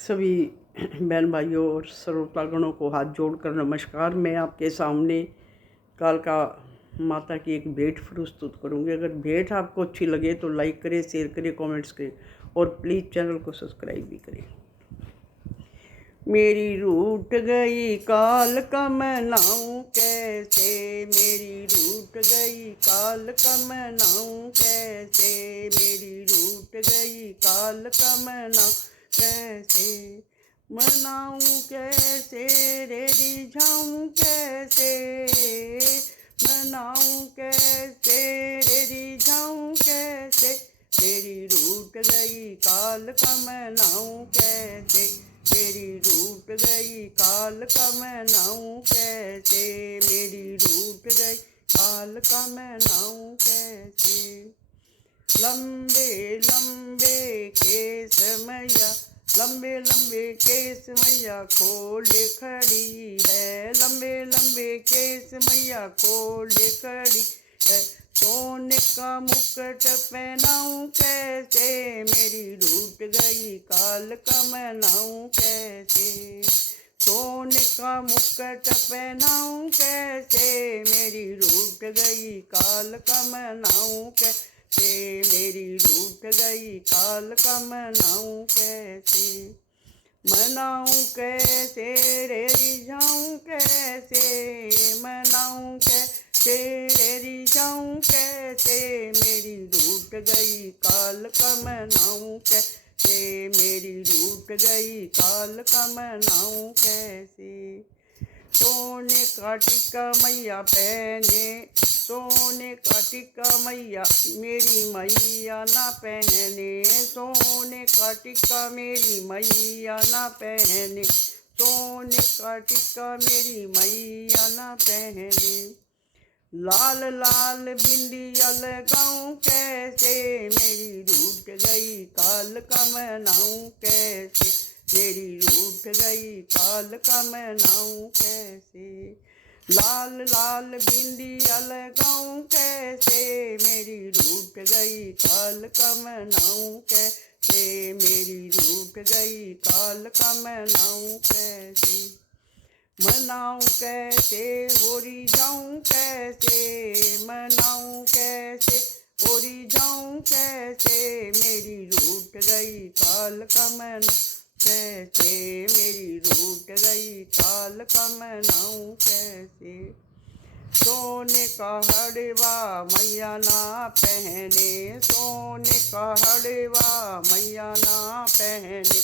सभी बहन भाइयों और श्रोतागणों को हाथ जोड़कर नमस्कार। मैं आपके सामने कालका माता की एक भेंट प्रस्तुत करूंगी। अगर भेंट आपको अच्छी लगे तो लाइक करें, शेयर करें, कमेंट्स करें और प्लीज़ चैनल को सब्सक्राइब भी करें। मेरी रूठ गई काल का मनाऊं कैसे, मेरी रूठ गई काल का मनाऊं कैसे, मेरी रूठ गई काल का मनाऊं कैसे, मनाऊं कैसे रे रिझाऊं कैसे, मनाऊं कैसे रे रिझाऊं कैसे, मेरी रूठ गई काल का मनाऊं कैसे, मेरी रूठ गई काल का मनाऊं कैसे, मेरी रूठ गई काल का मनाऊं कैसे। लंबे लंबे केस मैया, लंबे लंबे केस मैया खोले खड़ी है, लंबे लंबे केस मैया खोले खड़ी है, सोने का मुकुट पहनाऊं कैसे, मेरी रूठ गई काल का मनाऊं कैसे, सोने का मुकुट पहनाऊं कैसे, मेरी रूठ गई काल का मनाऊं कैसे, मेरी रूठ गई काल का मनाऊं कैसे, मनाऊं कैसे रे रिझाऊं कैसे, मनाऊं कैसे रे रिझाऊं कैसे, मेरी रूठ गई काल का मनाऊं कैसे, मेरी रूठ गई काल का मनाऊं कैसे। सोने का टिक्का मैया पहने, सोने का टिक्का मैया मेरी मैया ना पहने, सोने का टिक्का मेरी मैया ना पहने, सोने का टिक्का मेरी मैया ना पहने, लाल लाल बिंदिया लगाऊं कैसे, मेरी रूठ गई काल का मनाऊं कैसे, मेरी रूठ गई काल का मनाऊं कैसे, लाल लाल बिंदिया लगाऊं कैसे, मेरी रूठ गई काल का मनाऊं कैसे, मेरी रूठ गई काल का मनाऊं कैसे, मनाऊं कैसे होरी जाऊं कैसे, मनाऊं कैसे होरी जाऊं कैसे, मेरी रूठ गई काल का मनाऊं कैसे, मेरी रूठ गई काल का मनाऊं कैसे। सोने का हड़वा मैया ना पहने, सोने का हड़वा मैया ना पहने,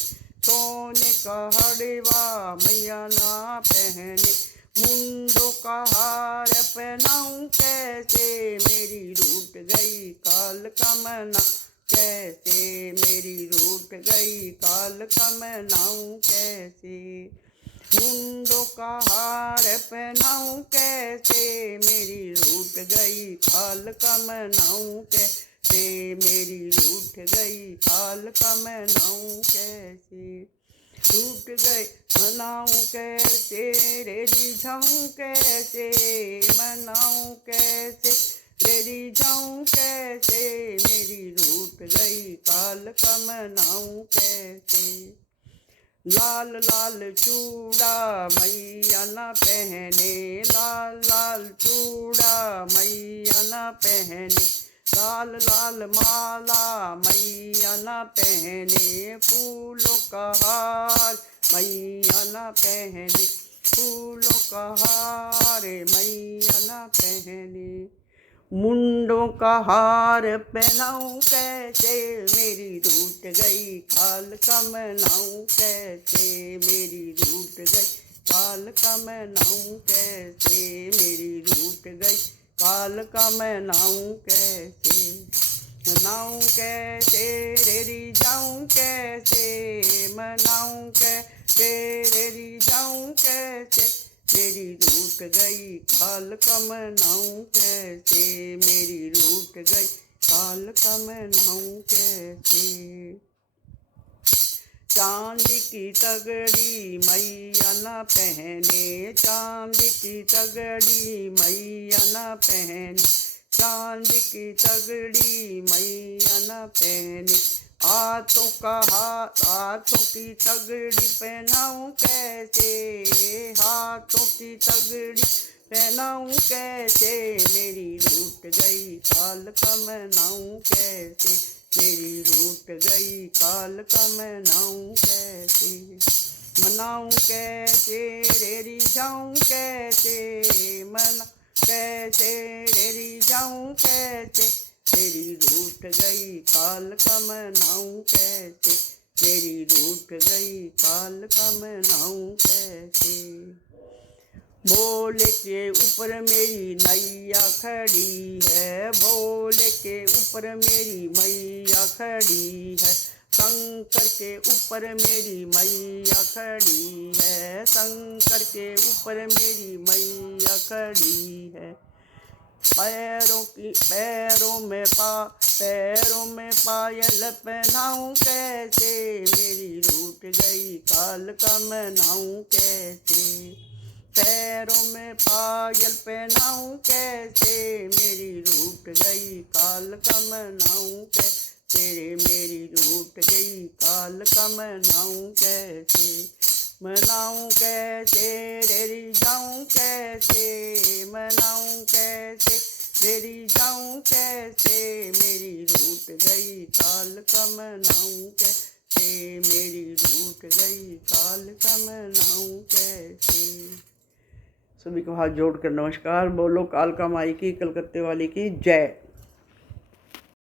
सोने का हड़वा मैया ना पहने, मुंडों का हार पहनाऊं कैसे, मेरी रूठ गई काल का मना कैसे, मेरी रूठ गई काल का मनाऊं कैसे, मुंडों का हार पहनाऊं कैसे, मेरी रूठ गई काल का मनाऊं कैसे, मेरी रूठ गई काल का मनाऊं कैसे, रूठ गई मनाऊं कैसे रे रिझाऊं कैसे, मनाऊं कैसे रे रिझाऊं कैसे, मेरी रूठ गई काल का मनाऊं कैसे, लाल लाल चूड़ा मैया ना पहने, लाल लाल चूड़ा मैया ना पहने, लाल लाल माला मैया ना पहने, फूलों का हार मैया ना पहने, फूलों का हार मैया ना पहने, मुंडों का हार पहनाऊं कैसे, मेरी रूठ गई काल का मनाऊं कैसे, मेरी रूठ गई काल का मनाऊं कैसे, मेरी रूठ गई काल का मनाऊं कैसे, मनाऊं कैसे रे रिझाऊं कैसे, मनाऊं कैसे रे रिझाऊं कैसे, मेरी रूठ गई काल का मनाऊं कैसे, मेरी रूठ गई काल का मनाऊं कैसे। चांदी की तगड़ी मैया ना पहने, चांदी की तगड़ी मैया ना पहने, चांदी की तगड़ी मैया ना पहने, हाथों की तगड़ी पहनाऊं कैसे, हाथों की तगड़ी पहनाऊं कैसे, मेरी रूठ गई काल का मनाऊं कैसे, मेरी रूठ गई काल का मनाऊं कैसे, मनाऊं कैसे रे रिझाऊं कैसे, मना कैसे रे रिझाऊं कैसे, मेरी रूठ गई काल का मनाऊं कैसे, मेरी रूठ गई काल का मनाऊं कैसे। भोले के ऊपर मेरी नैया खड़ी है, भोले के ऊपर मेरी मैया खड़ी है, शंकर के ऊपर मेरी मैया खड़ी है, शंकर के ऊपर मेरी मैया खड़ी है। पैरों में पायल पहनाऊं कैसे, मेरी रूठ गई काल का मनाऊं कैसे, पैरों में पायल पहनाऊं कैसे, मेरी रूठ गई काल का मनाऊं कैसे, मेरी रूठ गई काल का मनाऊं कैसे, मनाऊं कैसे रे रिझाऊं कैसे, मनाऊं कैसे रे रिझाऊं कैसे, मेरी रूठ गई काल का मनाऊं कैसे, मेरी रूठ गई काल का मनाऊं कैसे। सभी को हाथ जोड़कर नमस्कार। बोलो कालका माई की, कलकत्ते वाली की जय।